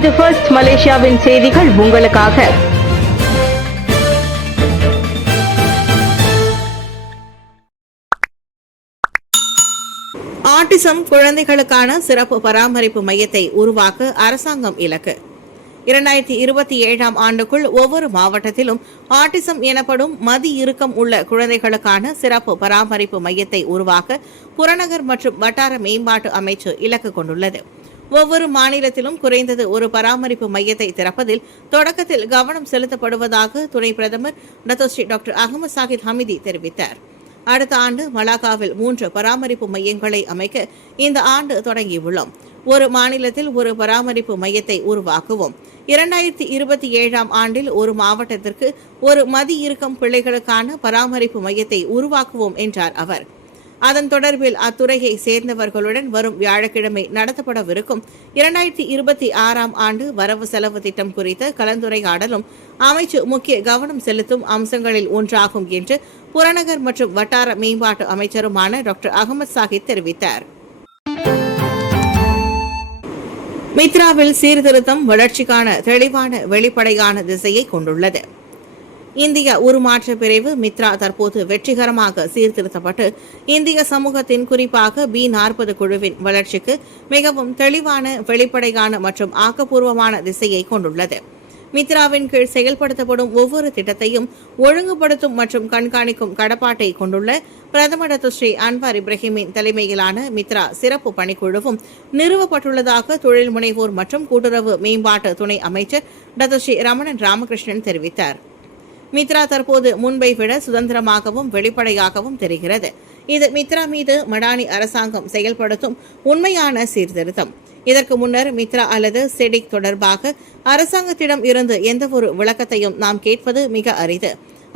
இது ஃபர்ஸ்ட் மலேசியாவின் செய்திகள் உங்களுக்காக. ஆட்டிசம் குழந்தைகளுக்கான சிறப்பு பராமரிப்பு மையத்தை உருவாக்க அரசாங்கம் இலக்கு. 2027ஆம் ஆண்டுக்குள் ஒவ்வொரு மாவட்டத்திலும் ஆட்டிசம் எனப்படும் மதி இறுக்கம் உள்ள குழந்தைகளுக்கான சிறப்பு பராமரிப்பு மையத்தை உருவாக்க புறநகர் மற்றும் வட்டார மேம்பாட்டு அமைச்சு இலக்கு கொண்டுள்ளது. ஒவ்வொரு மாநிலத்திலும் குறைந்தது ஒரு பராமரிப்பு மையத்தை திறப்பதில் தொடக்கத்தில் கவனம் செலுத்தப்படுவதாக துணை பிரதமர் டாக்டர் அகமது சாஹித் ஹமிதி தெரிவித்தார். அடுத்த ஆண்டு மலாக்காவில் 3 பராமரிப்பு மையங்களை அமைக்க இந்த ஆண்டு தொடங்கியுள்ளோம். ஒரு மாநிலத்தில் ஒரு பராமரிப்பு மையத்தை உருவாக்குவோம். 2027ஆம் ஆண்டில் ஒரு மாவட்டத்திற்கு ஒரு மதி இறுக்கம் பிள்ளைகளுக்கான பராமரிப்பு மையத்தை உருவாக்குவோம் என்றார் அவர். அதன் தொடர்பில் அத்துறையை சேர்ந்தவர்களுடன் வரும் வியாழக்கிழமை நடத்தப்படவிருக்கும் 2026ஆம் ஆண்டு வரவு செலவு திட்டம் குறித்த கலந்துரையாடலும் அமைச்சு முக்கிய கவனம் செலுத்தும் அம்சங்களில் ஒன்றாகும் என்று புறநகர் மற்றும் வட்டார மேம்பாட்டு அமைச்சருமான டாக்டர் அகமது சாஹித் தெரிவித்தார். மித்ராவில் சீர்திருத்தம் வளர்ச்சிக்கான தெளிவான வெளிப்படையான திசையை கொண்டுள்ளது. இந்திய உருமாற்ற பிரிவு மித்ரா தற்போது வெற்றிகரமாக சீர்திருத்தப்பட்டு இந்திய சமூகத்தின் குறிப்பாக B40 குழுவின் வளர்ச்சிக்கு மிகவும் தெளிவான வெளிப்படையான மற்றும் ஆக்கப்பூர்வமான திசையை கொண்டுள்ளது. மித்ராவின் கீழ் செயல்படுத்தப்படும் ஒவ்வொரு திட்டத்தையும் ஒழுங்குபடுத்தும் மற்றும் கண்காணிக்கும் கடப்பாட்டை கொண்டுள்ள பிரதமர் ஸ்ரீ அன்வார் இப்ராஹிமின் தலைமையிலான மித்ரா சிறப்பு பணிக்குழுவும் நிறுவப்பட்டுள்ளதாக தொழில் முனைவோர் மற்றும் கூட்டுறவு மேம்பாட்டு துணை அமைச்சர் ஸ்ரீ ரமணன் ராமகிருஷ்ணன் தெரிவித்தார். மித்ரா தற்போது முன்பை விட சுதந்திரமாகவும் வெளிப்படையாகவும் தெரிகிறது. இது மித்ரா மீது மடானி அரசாங்கம் செயல்படுத்தும் உண்மையான சீர்திருத்தம். இதற்கு முன்னர் மித்ரா அல்லது செடிக் தொடர்பாக அரசாங்கத்திடம் இருந்து எந்தவொரு விளக்கத்தையும் நாம் கேட்பது மிக அரிது.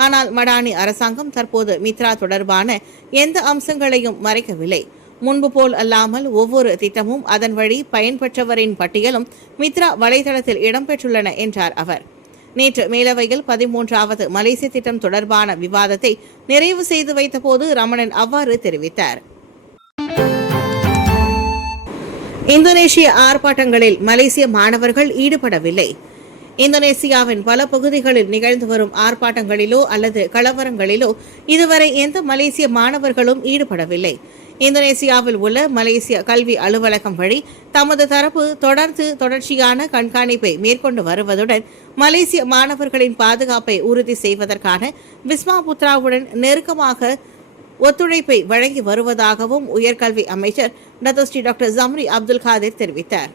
ஆனால் மடானி அரசாங்கம் தற்போது மித்ரா தொடர்பான எந்த அம்சங்களையும் மறைக்கவில்லை. முன்பு போல் அல்லாமல் ஒவ்வொரு திட்டமும் அதன் வழி பயன்பெற்றவரின் பட்டியலும் மித்ரா வலைதளத்தில் இடம்பெற்றுள்ளன என்றார் அவர். நேற்று மேலவையில் 13வது மலேசிய திட்டம் தொடர்பான விவாதத்தை நிறைவு செய்து வைத்தபோது ரமணன் அவ்வாறு தெரிவித்தார். இந்தோனேஷிய ஆர்ப்பாட்டங்களில் மலேசிய மாணவர்கள் ஈடுபடவில்லை. இந்தோனேசியாவின் பல பகுதிகளில் நிகழ்ந்து வரும் ஆர்ப்பாட்டங்களிலோ அல்லது கலவரங்களிலோ இதுவரை எந்த மலேசிய மாணவர்களும் ஈடுபடவில்லை. இந்தோனேசியாவில் உள்ள மலேசிய கல்வி அலுவலகம் வழி தமது தரப்பு தொடர்ச்சியான கண்காணிப்பை மேற்கொண்டு வருவதுடன் மலேசிய மாணவர்களின் பாதுகாப்பை உறுதி செய்வதற்கான விஸ்மா புத்ராவுடன் நெருக்கமாக ஒத்துழைப்பை வழங்கி வருவதாகவும் உயர்கல்வி அமைச்சர் டாக்டர் ஜம்ரி அப்துல் காதிர் தெரிவித்தார்.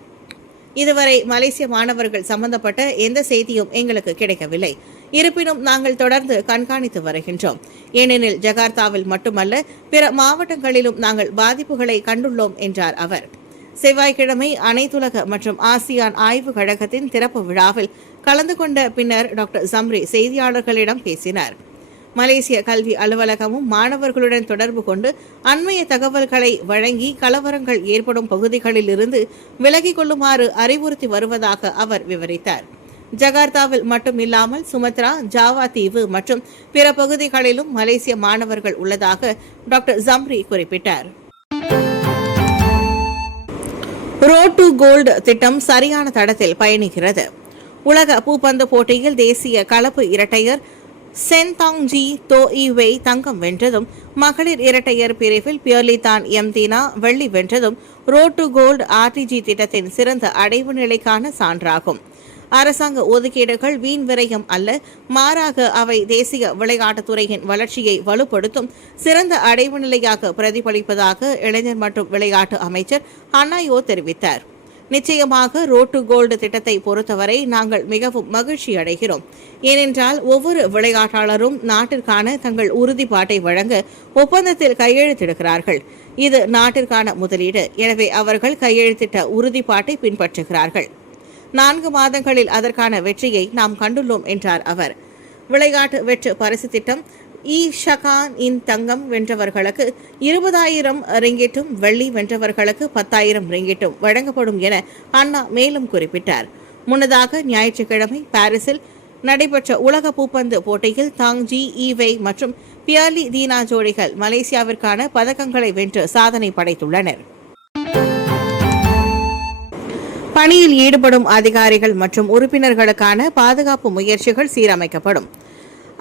இதுவரை மலேசிய மாணவர்கள் சம்பந்தப்பட்ட எந்த செய்தியும் எங்களுக்கு கிடைக்கவில்லை. இருப்பினும் நாங்கள் தொடர்ந்து கண்காணித்து வருகின்றோம். ஏனெனில் ஜகார்த்தாவில் மட்டுமல்ல பிற மாவட்டங்களிலும் நாங்கள் பாதிப்புகளை கண்டுள்ளோம் என்றார் அவர். செவ்வாய்க்கிழமை அனைத்துலக மற்றும் ஆசியான் ஆய்வு கழகத்தின் திறப்பு விழாவில் கலந்து கொண்ட பின்னர் டாக்டர் ஜம்ரி செய்தியாளர்களிடம் பேசினார். மலேசிய கல்வி அலுவலகமும் மாணவர்களுடன் தொடர்பு கொண்டு அண்மைய தகவல்களை வழங்கி கலவரங்கள் ஏற்படும் பகுதிகளில் இருந்து விலகிக் கொள்ளுமாறு அறிவுறுத்தி வருவதாக அவர் விவரித்தார். ஜகார்த்தாவில் மட்டுமில்லாமல் சுமத்ரா, ஜாவா தீவு மற்றும் பிற பகுதிகளிலும் மலேசிய மாணவர்கள் உள்ளதாக டாக்டர் ஜம்ரி குறிப்பிட்டார். ரோட் டு கோல்டு திட்டம் சரியான தடத்தில் பயணிக்கிறது. உலக பூப்பந்து போட்டியில் தேசிய கலப்பு இரட்டையர் சென்தாங் ஜி தோ ஈவை தங்கம் வென்றதும் மகளிர் இரட்டையர் பிரிவில் பியர்லிதான் எம்தீனா வெள்ளி வென்றதும் ரோட் டு கோல்டு ஆர்டிஜி திட்டத்தின் சிறந்த அடைவு நிலைக்கான சான்றாகும். அரசாங்க ஒதுக்கீடுகள் வீண் விரயம் அல்ல, மாறாக அவை தேசிய விளையாட்டுத்துறையின் வளர்ச்சியை வலுப்படுத்தும் சிறந்த அடைவு நிலையாக பிரதிபலிப்பதாக இளைஞர் மற்றும் விளையாட்டு அமைச்சர் அன்னாயோ தெரிவித்தார். நிச்சயமாக ரோட் டு கோல்டு திட்டத்தை பொறுத்தவரை நாங்கள் மிகவும் மகிழ்ச்சி அடைகிறோம். ஏனென்றால் ஒவ்வொரு விளையாட்டாளரும் நாட்டிற்கான தங்கள் உறுதிப்பாட்டை வழங்க ஒப்பந்தத்தில் கையெழுத்திடுகிறார்கள். இது நாட்டிற்கான முதலீடு. எனவே அவர்கள் கையெழுத்திட்ட உறுதிப்பாட்டை பின்பற்றுகிறார்கள். 4 மாதங்களில் அதற்கான வெற்றியை நாம் கண்டுள்ளோம் என்றார் அவர். விளையாட்டு வெற்று பரிசு திட்டம் ஷகான் இன் தங்கம் வென்றவர்களுக்கு 20,000 ரிங்கிட்டும் வெள்ளி வென்றவர்களுக்கு 10,000 ரிங்கிட்டும் வழங்கப்படும் என அண்ணா மேலும் குறிப்பிட்டார். முன்னதாக ஞாயிற்றுக்கிழமை பாரிஸில் நடைபெற்ற உலக பூப்பந்து போட்டியில் தாங் ஜி ஈவை மற்றும் பியர்லி தீனா ஜோடிகள் மலேசியாவிற்கான பதக்கங்களை வென்று சாதனை படைத்துள்ளனர். பணியில் ஈடுபடும் அதிகாரிகள் மற்றும் உறுப்பினர்களுக்கான பாதுகாப்பு முயற்சிகள் சீரமைக்கப்படும்.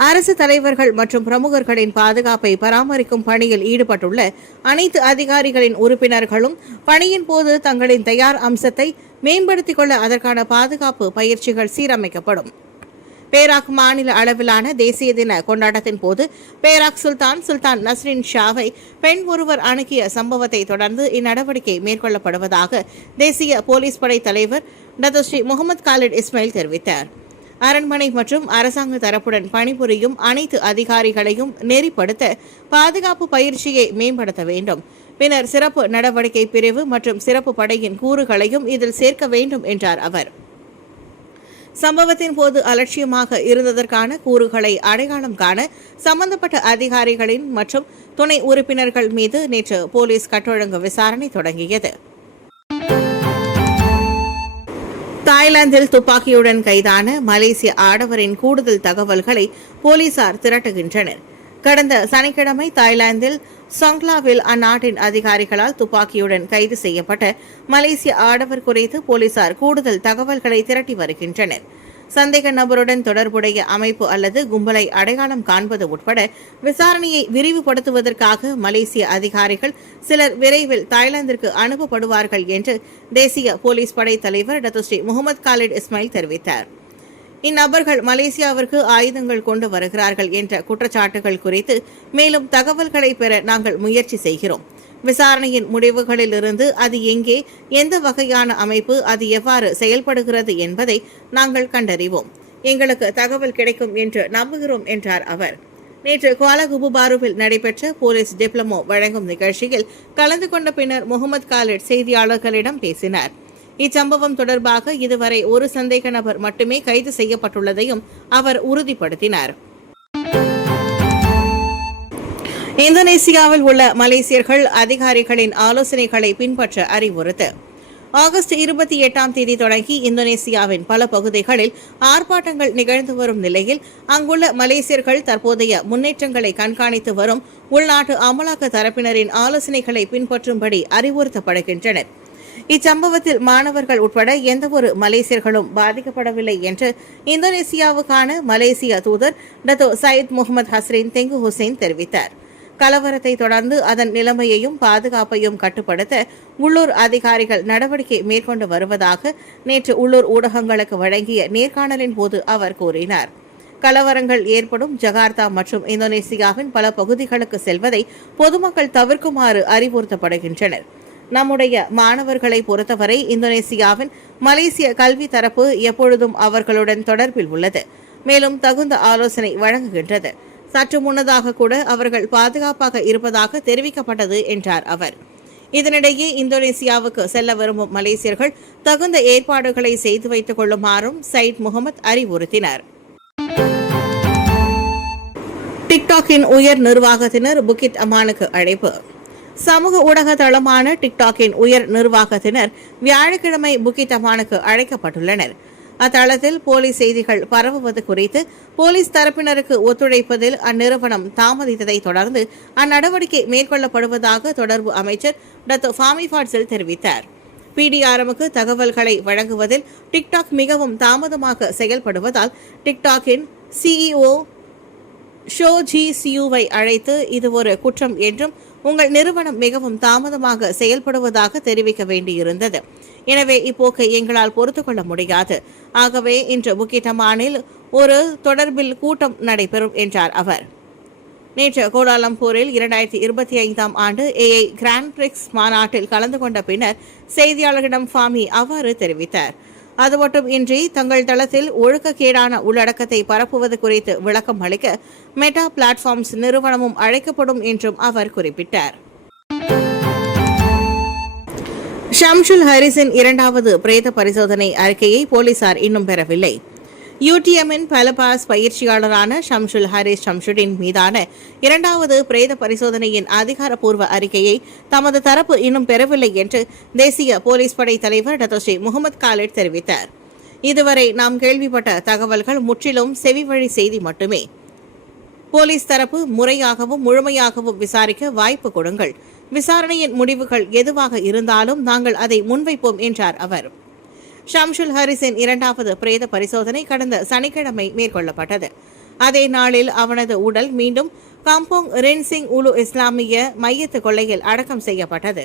அரசு தலைவர்கள் மற்றும் பிரமுகர்களின் பாதுகாப்பை பராமரிக்கும் பணியில் ஈடுபட்டுள்ள அனைத்து அதிகாரிகளின் உறுப்பினர்களும் பணியின் போது தங்களின் தயார் அம்சத்தை மேம்படுத்திக் கொள்ள அதற்கான பாதுகாப்பு பயிற்சிகள் சீரமைக்கப்படும். பேராக் மாநில அளவிலான தேசிய தின கொண்டாட்டத்தின் போது பேராக் சுல்தான் நஸ்ரின் ஷாவை பெண் ஒருவர் அணுகிய சம்பவத்தை தொடர்ந்து இந்நடவடிக்கை மேற்கொள்ளப்படுவதாக தேசிய போலீஸ் படை தலைவர் டத்தோஸ்ரீ முகமது காலிட் இஸ்மாயில் தெரிவித்தார். அரண்மனை மற்றும் அரசாங்க தரப்புடன் பணிபுரியும் அனைத்து அதிகாரிகளையும் நெறிப்படுத்த பாதுகாப்பு பயிற்சியை மேம்படுத்த வேண்டும். பின்னர் சிறப்பு நடவடிக்கை பிரிவு மற்றும் சிறப்பு படையின் கூறுகளையும் இதில் சேர்க்க வேண்டும் என்றார் அவர். சம்பவத்தின் போது அலட்சியமாக இருந்ததற்கான கூறுகளை அடையாளம் காண சம்பந்தப்பட்ட அதிகாரிகளின் மற்றும் துணை உறுப்பினர்கள் மீது நேற்று போலீஸ் கட்டொழுங்கு விசாரணை தொடங்கியது. தாய்லாந்தில் துப்பாக்கியுடன் கைதான மலேசிய ஆடவரின் கூடுதல் தகவல்களை போலீசார் திரட்டுகின்றனர். கடந்த சனிக்கிழமை தாய்லாந்தில் சொங்லாவில் அந்நாட்டின் அதிகாரிகளால் துப்பாக்கியுடன் கைது செய்யப்பட்ட மலேசிய ஆடவர் குறித்து போலீசார் கூடுதல் தகவல்களை திரட்டி வருகின்றனர். சந்தேக நபருடன் தொடர்புடைய அமைப்பு அல்லது கும்பலை அடையாளம் காண்பது உட்பட விசாரணையை விரிவுபடுத்துவதற்காக மலேசிய அதிகாரிகள் சிலர் விரைவில் தாய்லாந்திற்கு அனுப்பப்படுவார்கள் என்று தேசிய போலீஸ் படை தலைவர் டத்தோஸ்ரீ முகமது காலிட் இஸ்மாயில் தெரிவித்தார். இந்நபர்கள் மலேசியாவிற்கு ஆயுதங்கள் கொண்டு வருகிறார்கள் என்ற குற்றச்சாட்டுகள் குறித்து மேலும் தகவல்களை பெற நாங்கள் முயற்சி செய்கிறோம். விசாரணையின் முடிவுகளில் இருந்து அது எங்கே, எந்த வகையான அமைப்பு, அது எவ்வாறு செயல்படுகிறது என்பதை நாங்கள் கண்டறிவோம். எங்களுக்கு தகவல் கிடைக்கும் என்று நம்புகிறோம் என்றார் அவர். நேற்று குவாலகுபுபாருவில் நடைபெற்ற போலீஸ் டிப்ளமோ வழங்கும் நிகழ்ச்சியில் கலந்து கொண்ட பின்னர் முகமது காலிட் செய்தியாளர்களிடம் பேசினார். இச்சம்பவம் தொடர்பாக இதுவரை ஒரு சந்தேக நபர் மட்டுமே கைது செய்யப்பட்டுள்ளதையும் அவர் உறுதிப்படுத்தினார். இந்தோனேசியாவில் உள்ள மலேசியர்கள் அதிகாரிகளின் ஆலோசனைகளை பின்பற்ற அறிவுறுத்து. ஆகஸ்ட் 28 தொடங்கி இந்தோனேசியாவின் பல பகுதிகளில் ஆர்ப்பாட்டங்கள் நிகழ்ந்து வரும் நிலையில் அங்குள்ள மலேசியர்கள் தற்போதைய முன்னேற்றங்களை கண்காணித்து வரும் உள்நாட்டு அமலாக்க தரப்பினரின் ஆலோசனைகளை பின்பற்றும்படி அறிவுறுத்தப்படுகின்றனர். இச்சம்பவத்தில் மாணவர்கள் உட்பட எந்தவொரு மலேசியர்களும் பாதிக்கப்படவில்லை என்று இந்தோனேசியாவுக்கான மலேசிய தூதர் டத்தோ சயித் முகமது ஹஸ்ரின் தெங்கு ஹுசைன் தெரிவித்தார். கலவரத்தை தொடர்ந்து அதன் நிலைமையையும் பாதுகாப்பையும் கட்டுப்படுத்த உள்ளூர் அதிகாரிகள் நடவடிக்கை மேற்கொண்டு வருவதாக நேற்று உள்ளூர் ஊடகங்களுக்கு வழங்கிய நேர்காணலின் போது அவர் கூறினார். கலவரங்கள் ஏற்படும் ஜகார்த்தா மற்றும் இந்தோனேசியாவின் பல பகுதிகளுக்கு செல்வதை பொதுமக்கள் தவிர்க்குமாறு அறிவுறுத்தப்படுகின்றனர். நம்முடைய மாணவர்களை பொறுத்தவரை இந்தோனேசியாவின் மலேசிய கல்வி தரப்பு எப்பொழுதும் அவர்களுடன் தொடர்பில் உள்ளது, மேலும் தகுந்த ஆலோசனை வழங்குகின்றது. சற்று முன்னதாக கூட அவர்கள் பாதுகாப்பாக இருப்பதாக தெரிவிக்கப்பட்டது என்றார் அவர். இதனிடையே இந்தோனேசியாவுக்கு செல்ல விரும்பும் மலேசியர்கள் தகுந்த ஏற்பாடுகளை செய்து வைத்துக் கொள்ளுமாறும் சயிட் முகமது அறிவுறுத்தினார். டிக்டாக்கின் உயர் நிர்வாகத்தினர் புக்கிட் அமானுக்கு அழைப்பு. சமூக ஊடக தளமான டிக்டாக்கின் உயர் நிர்வாகத்தினர் வியாழக்கிழமை புக்கிட் அமானுக்கு அழைக்கப்பட்டுள்ளனர். அத்தளத்தில் போலீஸ் செய்திகள் பரவுவது குறித்து போலீஸ் தரப்பினருக்கு ஒத்துழைப்பதில் அந்நிறுவனம் தாமதித்ததை தொடர்ந்து அந்நடவடிக்கை மேற்கொள்ளப்படுவதாக தொடர்பு அமைச்சர் டத்தோ ஃபாமி ஃபாட்சில் தெரிவித்தார். பிடிஆர்எம்முக்கு தகவல்களை வழங்குவதில் டிக்டாக் மிகவும் தாமதமாக செயல்படுவதால் டிக்டாக்கின் சிஇஓ ஷோ ஜி சியூவை அழைத்து இது ஒரு குற்றம் என்றும் உங்கள் நிறுவனம் மிகவும் தாமதமாக செயல்படுவதாக தெரிவிக்க வேண்டியிருந்தது. எனவே இப்போக்கை எங்களால் பொறுத்துக்கொள்ள முடியாது. ஆகவே இன்று புக்கிட் அமானில் ஒரு தொடர்பில் கூட்டம் நடைபெறும் என்றார் அவர். நேற்று கோலாலம்பூரில் 2025 ஆண்டு ஏஐ கிராண்ட் பிரிக்ஸ் மாநாட்டில் கலந்து கொண்ட பின்னர் செய்தியாளர்களிடம் ஃபாமி அவ்வாறு தெரிவித்தார். அது மட்டுமின்றி தங்கள் தளத்தில் ஒழுக்கக்கேடான உள்ளடக்கத்தை பரப்புவது குறித்து விளக்கம் அளிக்க மெட்டா பிளாட்ஃபார்ம்ஸ் நிறுவனமும் அழைக்கப்படும் என்றும் அவர் குறிப்பிட்டார். ஷம்சுல் ஹரிஸின் 2வது பிரேத பரிசோதனை அறிக்கையை போலீசார் இன்னும் பெறவில்லை. யூடிஎம்மின் பலபாஸ் பயிற்சியாளரான ஷம்சுல் ஹரிஸ் ஷம்சுடின் மீதான 2வது பிரேத பரிசோதனையின் அதிகாரப்பூர்வ அறிக்கையை தமது தரப்பு இன்னும் பெறவில்லை என்று தேசிய போலீஸ் படை தலைவர் டத்தோஸ்ரீ முகமது காலிட் தெரிவித்தார். இதுவரை நாம் கேள்விப்பட்ட தகவல்கள் முற்றிலும் செவிவழி செய்தி மட்டுமே. போலீஸ் தரப்பு முறையாகவும் முழுமையாகவும் விசாரிக்க வாய்ப்பு கொடுங்கள். விசாரணையின் முடிவுகள் எதுவாக இருந்தாலும் நாங்கள் அதை முன்வைப்போம் என்றார் அவர். ஷம்சுல் ஹரிஸின் இரண்டாவது பிரேத பரிசோதனை கடந்த சனிக்கிழமை மேற்கொள்ளப்பட்டது. அதே நாளில் அவனது உடல் மீண்டும் கம்போங் ரின்சிங் உலு இஸ்லாமிய மையத்து கொள்ளையில் அடக்கம் செய்யப்பட்டது.